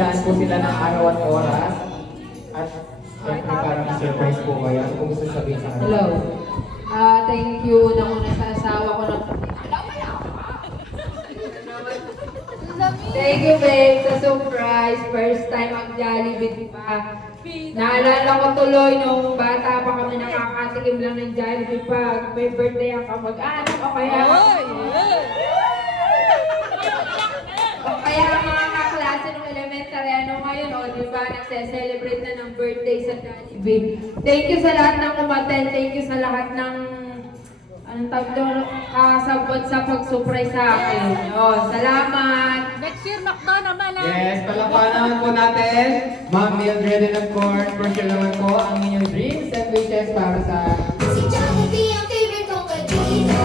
naglaan po sila ng araw at oras. At syempre parang surprise po kayo. Ano po gusto sabihin sa kanila? Hello. Thank you una sa asawa ko na... Thank you, babe, sa surprise. First time ang Jollibee pa. Naalala ko tuloy nung bata pa kami nakakatikim lang ng Jollibee pa. May birthday ang kamag-anak o kaya... O kaya ang mga kaklase ng elementary ano ngayon, o di ba, nagse-celebrate na ng birthday sa Jollibee. Thank you sa lahat ng umaten. Thank you sa lahat ng anong tawag doon, kasabot sa pag-surprise sa akin. O, salamat! Next year, McDo naman ah! Yes, palakpakan naman po natin. Ma'am Mildred and of course, for sure naman po ang inyong dreams and wishes para sa... Si Jollibee ang favorite kong kaibigan.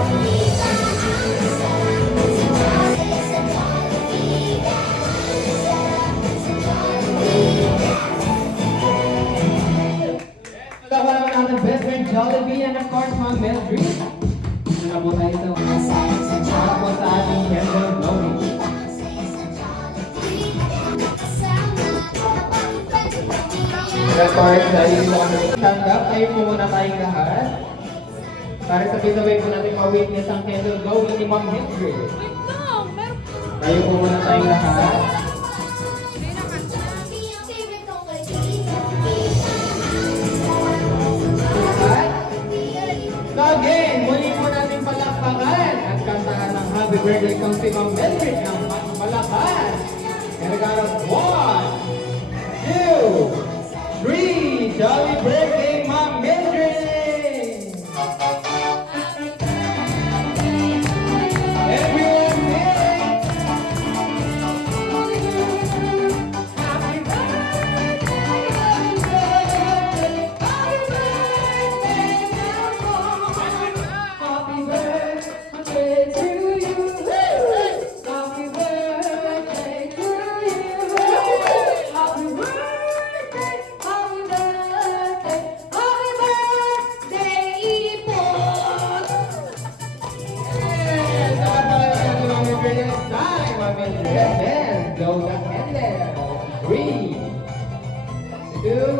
Palakpakan naman natin best friend Jollibee and of course, Ma'am Mildred. Ano po tayo ito? Para po sa ating candle blowing. Record, dahil mo kami stand up, tayo po muna tayong lahat. Para sabay-sabay po natin ma-witness ang candle blowing ni Ma'am Mildred. Wait lang! Meron... Tayo po muna tayong lahat. So again, muli po natin palakpakan at kantahan ng happy birthday kang si Ma'am Mildred ng malakas. And we got a 1, 2, 3, jolly birthday Ma'am Mildred! Everyone sing! Happy birthday, happy birthday, happy birthday, happy birthday to you. Happy birthday to you. Happy birthday, happy birthday, happy birthday, Ipon. Yes, Ma'am Mildred, it's time, Ma'am Mildred. Then, blow the candle. 3, 2,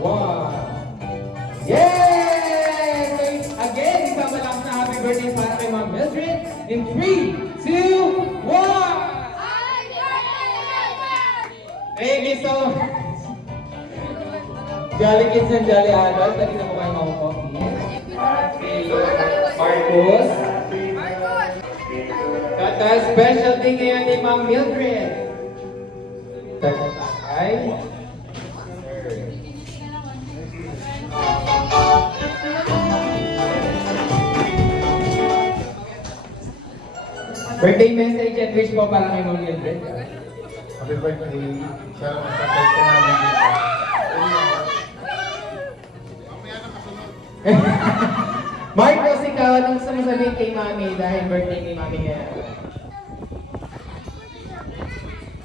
1. Yes! So, again, isang malakas na happy birthday para kay Ma'am Mildred. In 3, 2, 1! Thank you so much! Jolly Kids and Jolly Adults, dali na po kayo makupo. Marcos. At special thing ngayon ni Ma'am Mildred. Ay. Birthday message and wish po para kay Ma'am Mildred. Happy birthday. Sana masakay ka namin dito. Marcos, ikaw, anong gusto mo sabihin kay Mami dahil birthday ni Mami ngayon?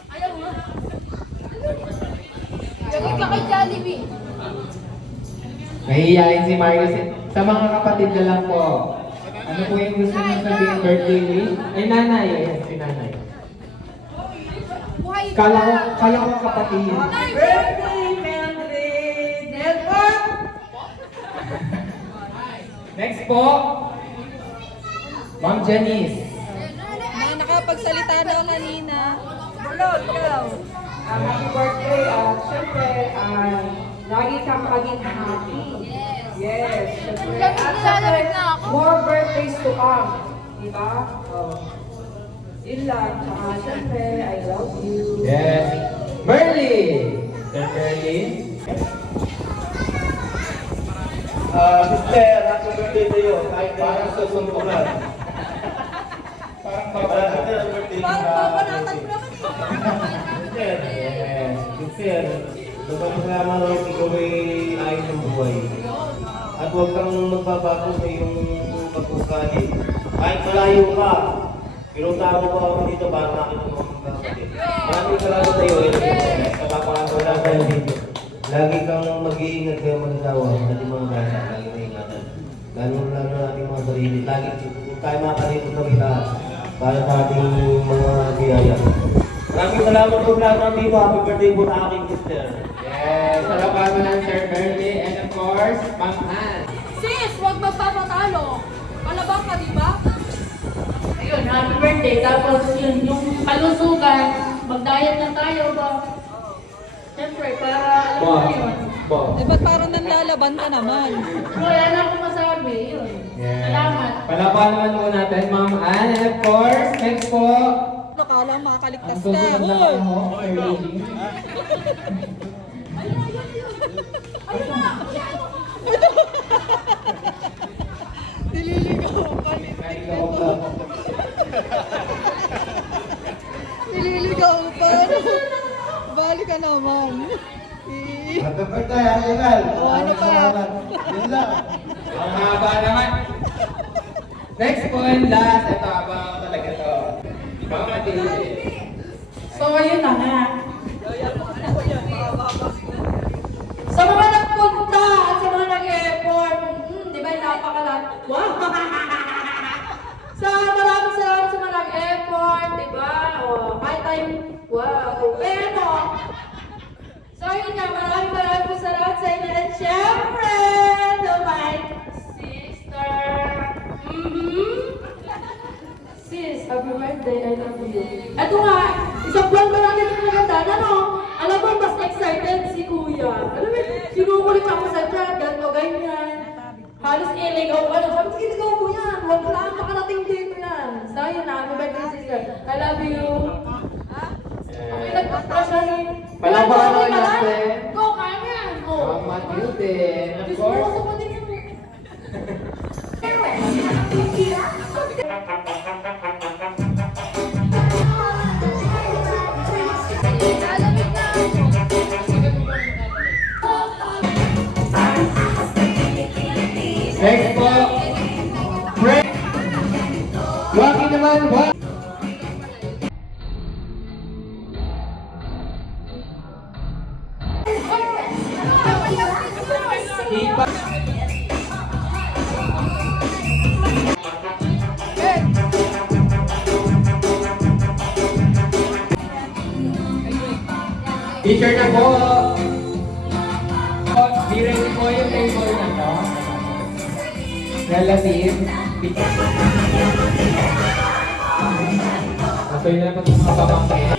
Ayaw mo! Lagay ka kay Jollibee! Nahihiyain si Marcos. Sa mga kapatid na lang po. Ano po yung gusto mo sabihin birthday wish? Eh, nanay. Yes, si nanay. Buhay ka! Kala ko kapatid. Birthday, Mildred! Network! Next po, Ma'am Janice. May nakapagsalita daw kanina. Hello, ikaw. Happy birthday. Siyempre, lagi kang maging happy. Yes. Siyempre. At siyempre, more birthdays to come. Diba? Yun lang. Tsaka siyempre, I love you. Yes. Merly. Sir Merly. Sister, happy birthday to you. Kahit parang susuntukan. Parang Parang ito ang birthday Parang na- papanatan mo naman. Sister, yes. Sister, salamat rin ikaw ay ayos ng buhay. At huwag kang magbabago sa iyong pagkugali. Kahit malayo ka, pinunta mo pa ako dito para makita mo ang kapatid. Maraming salamat sa iyo. Sa papakasala tayo dito. Lagi kang mag-iingat kayo mag-asawa sa ating mga bata. Lagi na ingatan. Lalo natin mga sarili. Lagi tayo makakalito kami lahat para sa ating mga biyaya. Maraming salamat po lahat ng dito. Happy birthday po sa aking sister. Yes, sa laban mo ng Sir Bernie and of course, Ma'am Ann. Sis, huwag magpapatalo. Palabang ka, di ba? Ayun, happy birthday. Tapos yun, yung kalusugan, mag-diet na tayo ba? Siyempre, para alam mo na yun. Eh, ba't parang nanlalaban ka naman? Wala na akong masabi. Yun. Salamat. Palapalan po natin, Ma'am Ann. And of course, next po, Akala ang makakaligtas ka. susunod na Hoy! ako, Sir Reggie. Nililigaw ka. Naligaw ka. Nililigaw pa. Bali ka naman. Happy birthday, Uncle. Ano pa? Yun lang. Ang haba naman. Next po and last, ito abang ako talaga to. Mama Daisy. So, ayun na nga. Sa mga nagpunta at sa mga nag-effort, di ba, napakalat. Wow! Maraming salamat sa mga nag-effort, di ba? O, kahit tayo, wow. Pero, so yun nga, maraming po salamat sa inyo. And syempre, to my sister. Sis, happy birthday, I love you. Ito nga, isang buwan ba natin yung maganda, ano? Alam mo, mas excited si Kuya. Alam mo, sinukulit ako sa chat, ganito, ganyan. Halos iligaw ko, ano? Sabi, sige, ligaw mo yan. Huwag lang makarating dito yan. So, yun na, happy birthday, sister. I love you. Okay, nagpa-crush na rin. Palapakan naman natin. Go, kaya mo yan. Go. Ma'am Matilde. And of Diyos course, mo, sa din yun. next po, Frank. Waki naman, waki. Ipa. Teacher na po. Be ready po yung table na to. Relative. Ito yun na po mga babangke.